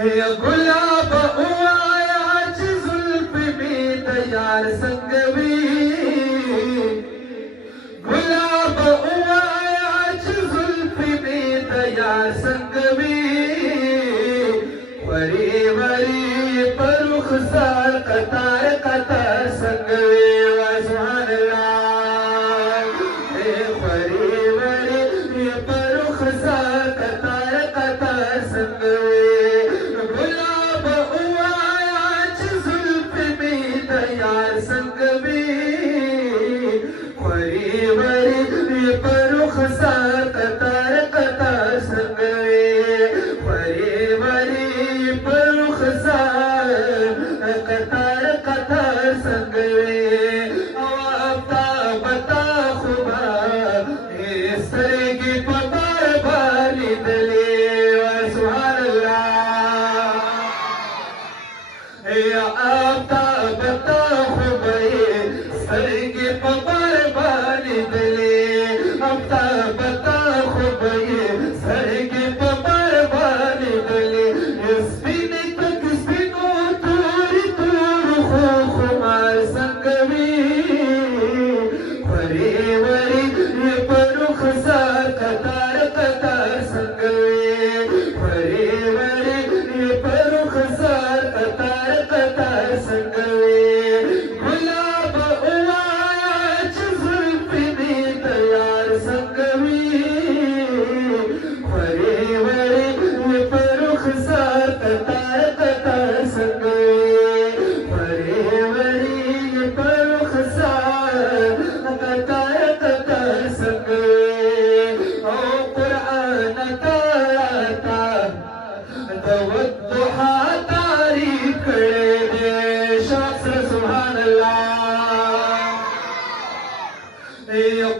गुलाब उवायाच जुल्फ में तयार संगवी गुलाब उवायाच जुल्फ में तयार संगवी वरी वरी परुख सार कतार कतार संगवी सुभान अल्लाह वरी वरी परुख सार कतार कतार संगवी संगवी वरी वरी परुख सार कतार कतार संगवी वरी वरी परुख सार कतार कतार संगवी आवता बता खुबा सरगी पतार बाली दले सुभान अल्लाह आवता बता सरगे पबार बाली दले अबता बता खुबये सरगे पबार बाली दले स्पिने तक स्पिनो तूरी तूर खो खुमार संगवी वरी वरी परुख सार कतार कतार संगवी वरी वरी परुख सार कतार कतार संगवी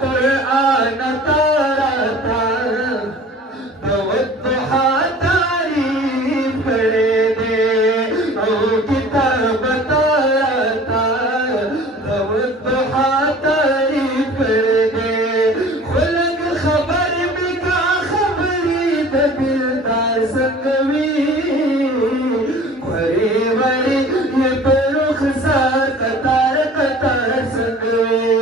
कुरान ताराता दवद्दुहा तारीफ करे दे ओ किताब ताराता दवद्दुहा तारीफ करे दे खुलक खबर बिका खबरी दिलदार संगवी वरी वरी ये परुख सार कतार कतार संगवी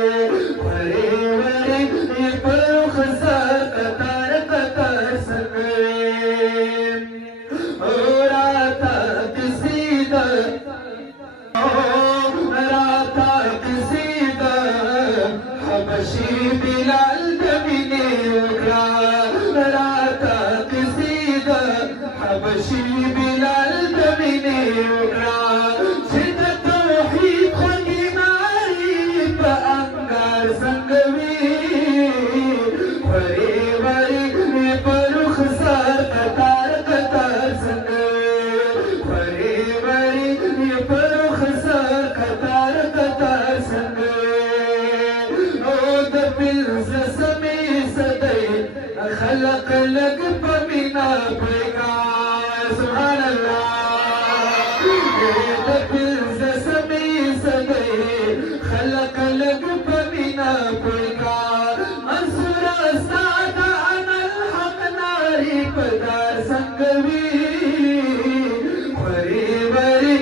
हबशी बिलाल जमीने उगरा राता किसीदा हबशी बिलाल जमीने उगरा जिद तौहीद खुदी नारी अंगार संगवी वरी वरी परुख सार कतार कतार संगवी वरी वरी परुख सार कतार कतार संगवी खलक लग पमीना पेगा सुभान अल्लाह समी सदे खलक लग पमीना पेगा मंसूरा सादा अनल हक नारी पदार संगवी वरी वरी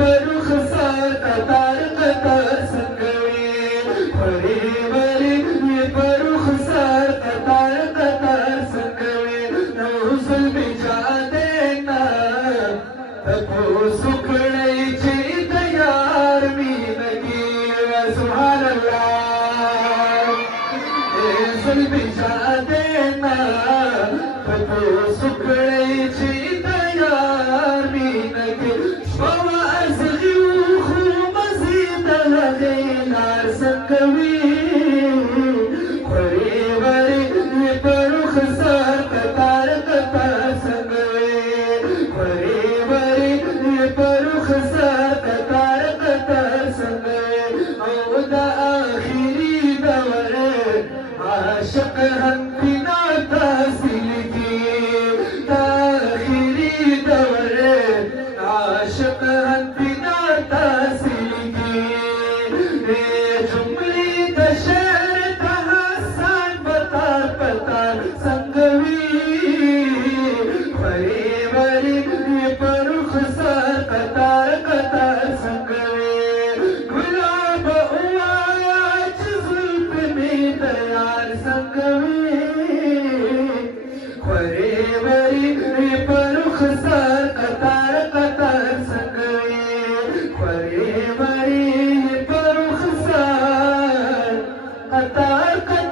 परुख सार कतार कतार संगवी वरी वरी परुख सार कतार कतार संगवी नौसल बिजा देना तको सुखड़ायची तयार मी नगी सुभान अल्लाह नौसल बिजा देना तको सुखड़ायची तयार मी नगी शवा असगी खू मजीद लगेनार संगवी परुख रुखसार कतार कतार सगळे खरे मारी पर रुखसार कतार कतार